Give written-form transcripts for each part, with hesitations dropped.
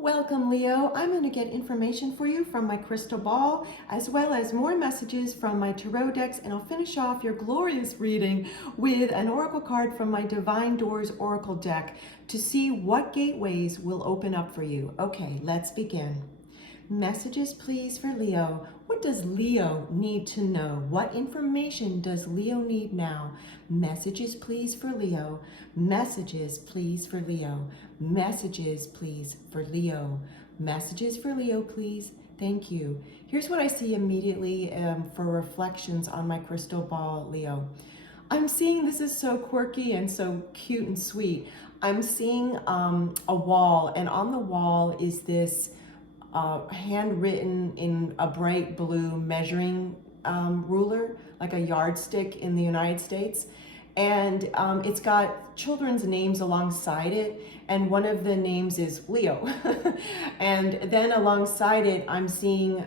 Welcome, Leo. I'm going to get information for you from my crystal ball, as well as more messages from my tarot decks, and I'll finish off your glorious reading with an oracle card from my Divine Doors Oracle deck to see what gateways will open up for you. Okay, let's begin. Messages, please, for Leo. What does Leo need to know? What information does Leo need now? Messages, please, for Leo. Messages, please, for Leo. Messages, please, for Leo. Messages for Leo, please. Thank you. Here's what I see immediately for reflections on my crystal ball, Leo. I'm seeing, this is so quirky and so cute and sweet. I'm seeing a wall, and on the wall is this handwritten in a bright blue measuring ruler, like a yardstick in the United States. And it's got children's names alongside it, and one of the names is Leo. And then alongside it, I'm seeing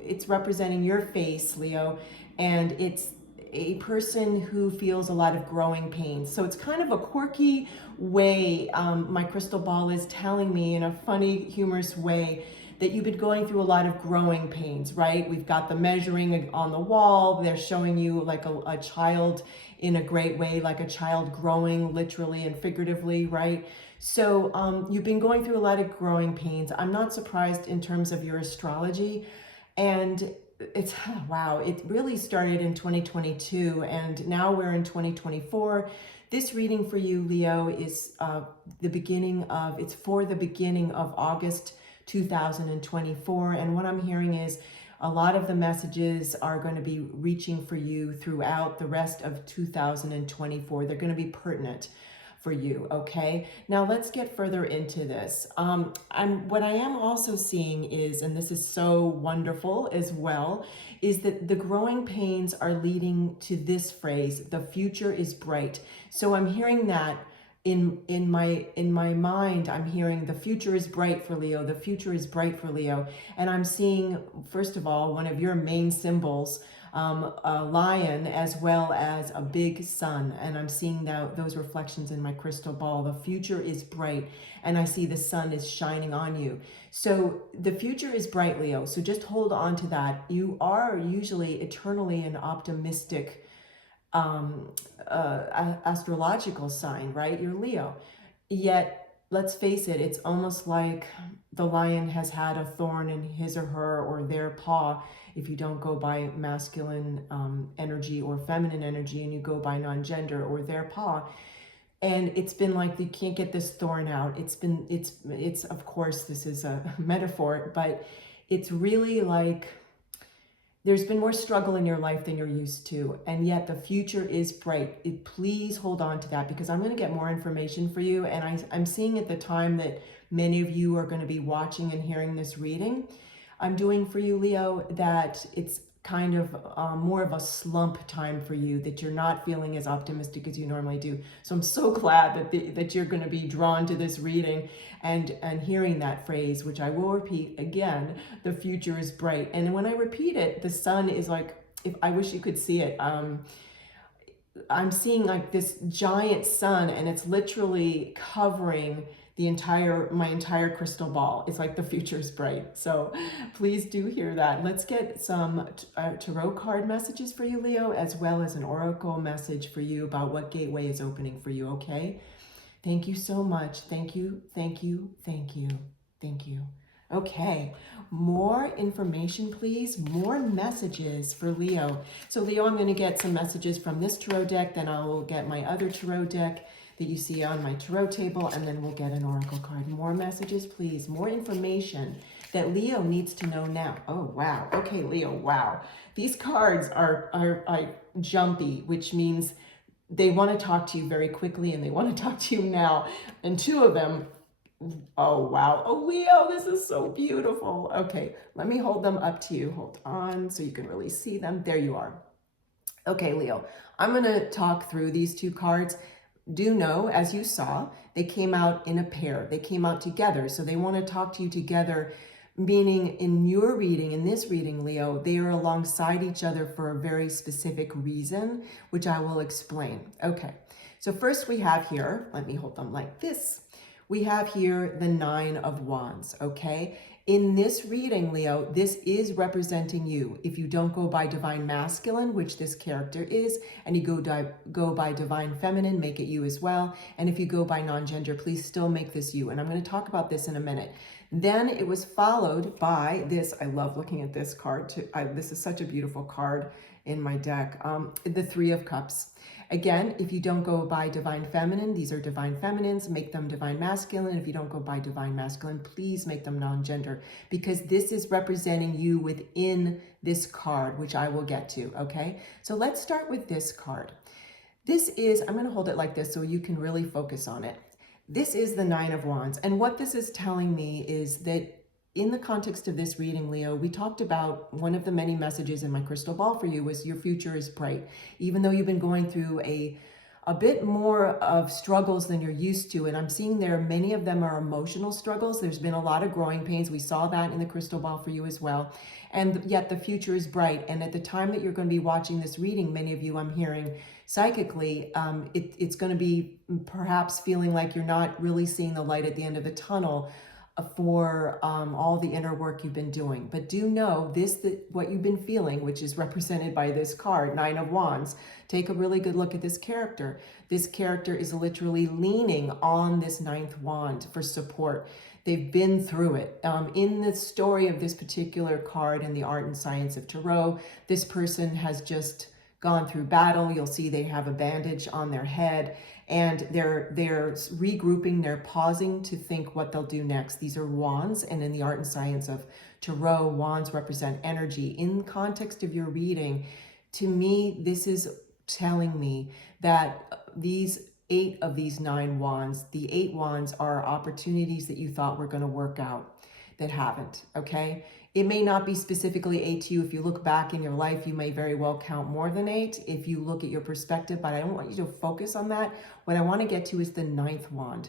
it's representing your face, Leo, and it's a person who feels a lot of growing pains. So it's kind of a quirky way, my crystal ball is telling me in a funny, humorous way that you've been going through a lot of growing pains, right? We've got the measuring on the wall. They're showing you like a child in a great way, like a child growing literally and figuratively, right? So you've been going through a lot of growing pains. I'm not surprised in terms of your astrology. And it's, wow, it really started in 2022 and now we're in 2024. This reading for you, Leo, is it's for the beginning of August 2024. And what I'm hearing is a lot of the messages are going to be reaching for you throughout the rest of 2024. They're going to be pertinent for you, okay? Now let's get further into this. What I am also seeing is, and this is so wonderful as well, is that the growing pains are leading to this phrase, the future is bright. So I'm hearing that in my mind, I'm hearing the future is bright for Leo, the future is bright for Leo. And I'm seeing, first of all, one of your main symbols, a lion, as well as a big sun. And I'm seeing those reflections in my crystal ball. The future is bright, and I see the sun is shining on you. So the future is bright, Leo. So just hold on to that. You are usually eternally an optimistic astrological sign, right? You're Leo. Yet, let's face it, it's almost like the lion has had a thorn in his or her or their paw, if you don't go by masculine energy or feminine energy and you go by non-gender, or their paw. And it's been like, you can't get this thorn out. It's of course, this is a metaphor, but it's really like, there's been more struggle in your life than you're used to, and yet the future is bright. Please hold on to that, because I'm going to get more information for you, and I'm seeing at the time that many of you are going to be watching and hearing this reading I'm doing for you, Leo, that it's kind of more of a slump time for you, that you're not feeling as optimistic as you normally do. So I'm so glad that you're going to be drawn to this reading and hearing that phrase, which I will repeat again, the future is bright. And when I repeat it, the sun is like, if I wish you could see it, I'm seeing like this giant sun, and it's literally covering my entire crystal ball. It's like the future is bright. So please do hear that. Let's get some tarot card messages for you, Leo, as well as an oracle message for you about what gateway is opening for you, okay? Thank you so much. Thank you, thank you, thank you, thank you. Okay, more information, please. More messages for Leo. So Leo, I'm going to get some messages from this tarot deck, then I will get my other tarot deck that you see on my tarot table, and then we'll get an oracle card. More messages, please. More information that Leo needs to know now. Oh, wow. Okay, Leo, wow. These cards are jumpy, which means they want to talk to you very quickly, and they want to talk to you now. And two of them, oh, wow. Oh, Leo, this is so beautiful. Okay, let me hold them up to you. Hold on so you can really see them. There you are. Okay, Leo, I'm going to talk through these two cards. Do know, as you saw, they came out in a pair. They came out together. So they want to talk to you together, meaning in your reading, in this reading, Leo, they are alongside each other for a very specific reason, which I will explain. Okay, so first we have here, let me hold them like this. we have here the Nine of Wands, okay? In this reading, Leo, this is representing you. If you don't go by divine masculine, which this character is, and you go by divine feminine, make it you as well. And if you go by non-gender, please still make this you. And I'm going to talk about this in a minute. Then it was followed by this. I love looking at this card too. This is such a beautiful card in my deck. The Three of Cups. Again, if you don't go by divine feminine, these are divine feminines, make them divine masculine. If you don't go by divine masculine, please make them non-gender, because this is representing you within this card, which I will get to, okay? So let's start with this card. This is, I'm going to hold it like this so you can really focus on it. This is the Nine of Wands. And what this is telling me is that in the context of this reading, Leo, we talked about one of the many messages in my crystal ball for you was your future is bright. Even though you've been going through a bit more of struggles than you're used to, and I'm seeing there many of them are emotional struggles. There's been a lot of growing pains. We saw that in the crystal ball for you as well. And yet the future is bright. And at the time that you're going to be watching this reading, many of you I'm hearing psychically, it's going to be perhaps feeling like you're not really seeing the light at the end of the tunnel for all the inner work you've been doing. But do know that what you've been feeling, which is represented by this card, Nine of Wands. Take a really good look at this character. This character is literally leaning on this ninth wand for support. They've been through it. In the story of this particular card in the art and science of tarot, this person has just gone through battle. You'll see they have a bandage on their head, and they're regrouping, they're pausing to think what they'll do next. These are wands, and in the art and science of tarot, wands represent energy. In context of your reading, to me, this is telling me that these 8 of these 9 wands, the 8 wands are opportunities that you thought were going to work out that haven't, okay? It may not be specifically 8 to you. If you look back in your life, you may very well count more than 8 if you look at your perspective, but I don't want you to focus on that. What I want to get to is the 9th wand.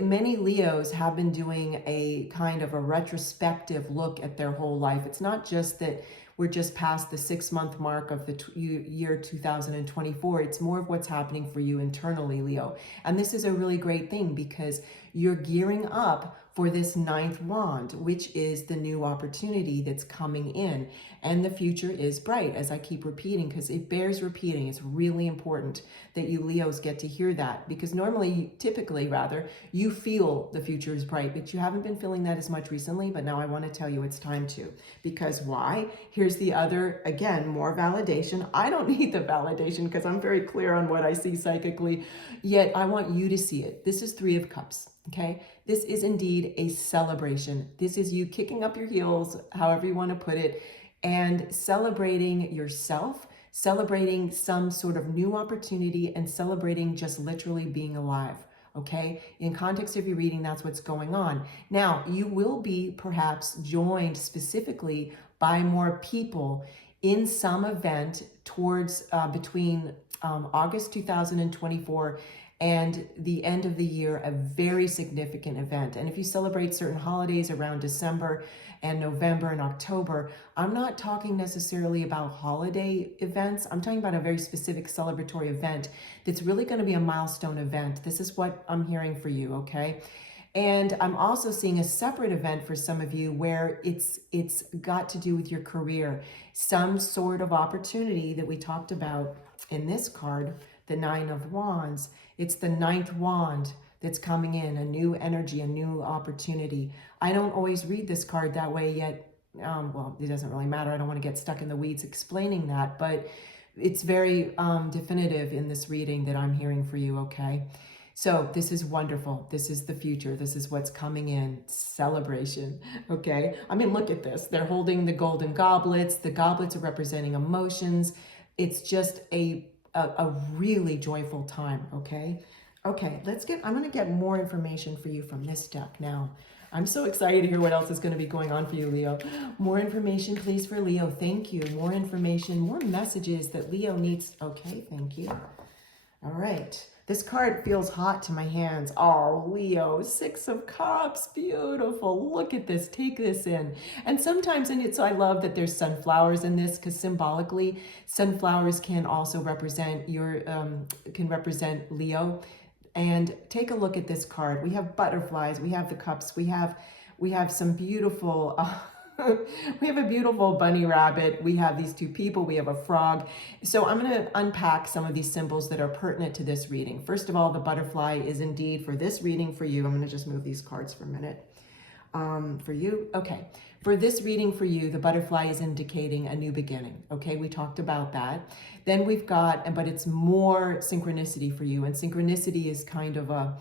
Many Leos have been doing a kind of a retrospective look at their whole life. It's not just that we're just past the 6-month mark of the year 2024. It's more of what's happening for you internally, Leo. And this is a really great thing because you're gearing up for this 9th wand, which is the new opportunity that's coming in. And the future is bright, as I keep repeating, because it bears repeating. It's really important that you Leos get to hear that, because normally, typically rather, you feel the future is bright, but you haven't been feeling that as much recently. But now I want to tell you it's time to. Because why? Here's the other, again, more validation. I don't need the validation because I'm very clear on what I see psychically, yet I want you to see it. This is 3 of Cups. Okay, this is indeed a celebration. This is you kicking up your heels, however you want to put it, and celebrating yourself, celebrating some sort of new opportunity, and celebrating just literally being alive. Okay, in context of your reading, that's what's going on. Now, you will be perhaps joined specifically by more people in some event towards between August 2024 and the end of the year, a very significant event. And if you celebrate certain holidays around December and November and October, I'm not talking necessarily about holiday events. I'm talking about a very specific celebratory event that's really going to be a milestone event. This is what I'm hearing for you, okay? And I'm also seeing a separate event for some of you where it's got to do with your career, some sort of opportunity that we talked about in this card, the 9 of Wands. It's the 9th wand that's coming in, a new energy, a new opportunity. I don't always read this card that way yet. Well, it doesn't really matter. I don't want to get stuck in the weeds explaining that, but it's very definitive in this reading that I'm hearing for you, okay? So this is wonderful. This is the future. This is what's coming in. Celebration, okay? I mean, look at this. They're holding the golden goblets. The goblets are representing emotions. It's just a really joyful time, okay? Okay, I'm gonna get more information for you from this deck now. I'm so excited to hear what else is gonna be going on for you, Leo. More information, please, for Leo. Thank you. More information, more messages that Leo needs. Okay, thank you. All right. This card feels hot to my hands. Oh, Leo, 6 of Cups, beautiful. Look at this, take this in. And sometimes, so I love that there's sunflowers in this, because symbolically, sunflowers can also represent can represent Leo. And take a look at this card. We have butterflies, we have the cups, we have some beautiful we have a beautiful bunny rabbit, we have these two people, we have a frog. So I'm going to unpack some of these symbols that are pertinent to this reading. First of all, the butterfly is indeed for this reading for you. I'm going to just move these cards for a minute. For you, okay. For this reading for you, the butterfly is indicating a new beginning. Okay, we talked about that. Then we've got, but it's more synchronicity for you. And synchronicity is kind of a,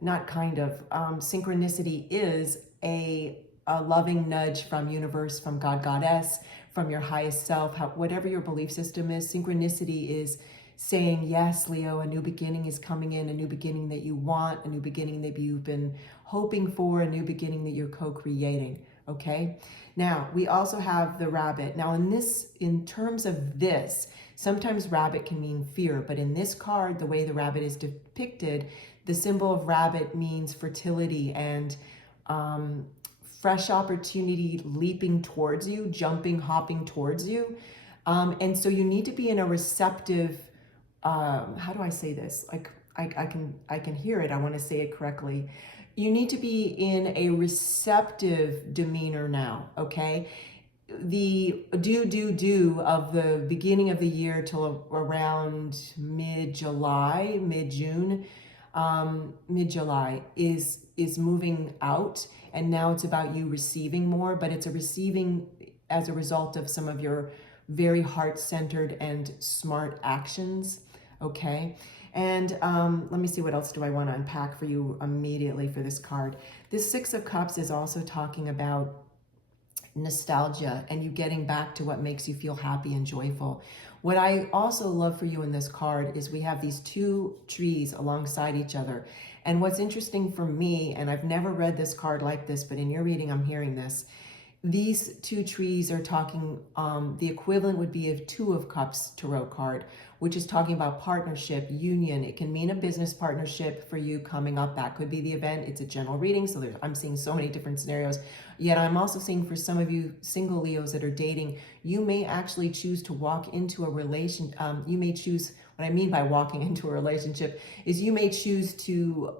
not kind of, synchronicity is a loving nudge from universe, from God, Goddess, from your highest self, whatever your belief system is. Synchronicity is saying, yes, Leo, a new beginning is coming in, a new beginning that you want, a new beginning that you've been hoping for, a new beginning that you're co-creating, okay? Now, we also have the rabbit. Now, in terms of this, sometimes rabbit can mean fear, but in this card, the way the rabbit is depicted, the symbol of rabbit means fertility and fresh opportunity leaping towards you, jumping, hopping towards you. And so you need to be in a receptive, how do I say this? Like I can hear it. I want to say it correctly. You need to be in a receptive demeanor now, okay? The do of the beginning of the year till around mid-July, mid-June, mid-July is moving out, and now it's about you receiving more, but it's a receiving as a result of some of your very heart-centered and smart actions, okay? And let me see, what else do I want to unpack for you immediately for this card. This Six of Cups is also talking about nostalgia and you getting back to what makes you feel happy and joyful. What I also love for you in this card is we have these two trees alongside each other. And what's interesting for me, and I've never read this card like this, but in your reading, I'm hearing this. These two trees are talking, the equivalent would be a Two of Cups tarot card, which is talking about partnership, union. It can mean a business partnership for you coming up. That could be the event. It's a general reading, so I'm seeing so many different scenarios. Yet I'm also seeing for some of you single Leos that are dating, you may actually choose to walk into a relation. You may choose, what I mean by walking into a relationship is you may choose to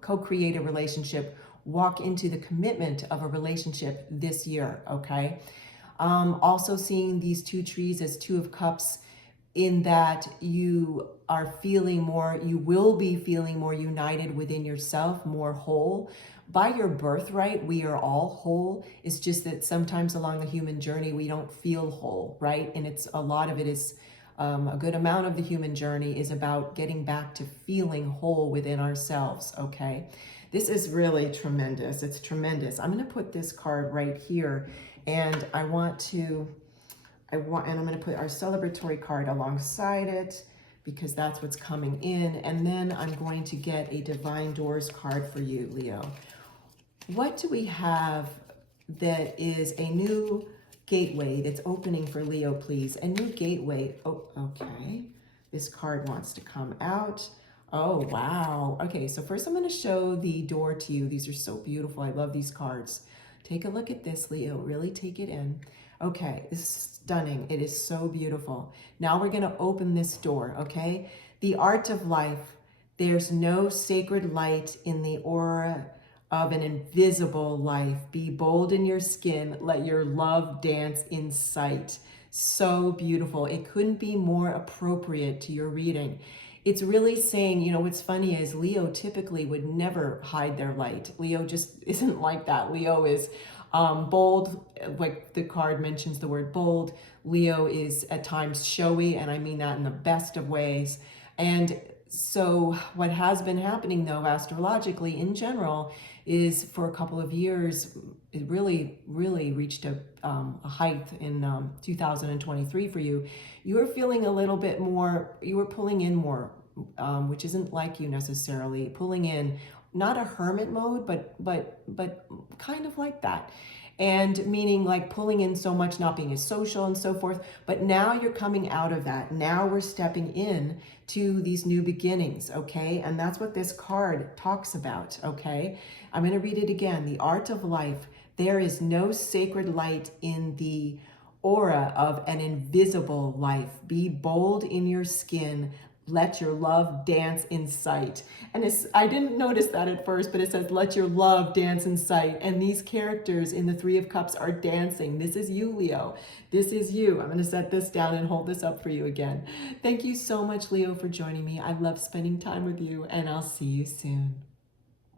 co-create a relationship, walk into the commitment of a relationship this year, okay? Also seeing these two trees as Two of Cups in that you are feeling more, you will be feeling more united within yourself, more whole. By your birthright, we are all whole. It's just that sometimes along the human journey, we don't feel whole, right? And it's a lot of it is, a good amount of the human journey is about getting back to feeling whole within ourselves, okay? This is really tremendous. It's tremendous. I'm going to put this card right here, and I'm going to put our celebratory card alongside it because that's what's coming in. And then I'm going to get a Divine Doors card for you, Leo. What do we have that is a new gateway that's opening for Leo, please? A new gateway. Oh, okay. This card wants to come out. Oh, wow. Okay, so first I'm going to show the door to you. These are so beautiful. I love these cards. Take a look at this, Leo. Really take it in. Okay, this is stunning. It is so beautiful. Now we're going to open this door, okay? The art of life. There's no sacred light in the aura of an invisible life. Be bold in your skin. Let your love dance in sight. So beautiful. It couldn't be more appropriate to your reading. It's really saying, you know, what's funny is Leo typically would never hide their light. Leo just isn't like that. Leo is bold, like the card mentions the word bold. Leo is at times showy, and I mean that in the best of ways. And so what has been happening, though, astrologically in general, is for a couple of years, it really reached a height in 2023 for you. You were feeling a little bit more, you were pulling in more, which isn't like you necessarily, pulling in, not a hermit mode, but kind of like that. And meaning like pulling in so much, not being as social and so forth. But now you're coming out of that. Now we're stepping in to these new beginnings, okay? And that's what this card talks about, okay? I'm going to read it again. The art of life. There is no sacred light in the aura of an invisible life. Be bold in your skin. let your love dance in sight. And I didn't notice that at first, but it says, let your love dance in sight. And these characters in the Three of Cups are dancing. This is you, Leo. This is you. I'm going to set this down and hold this up for you again. Thank you so much, Leo, for joining me. I love spending time with you, and I'll see you soon.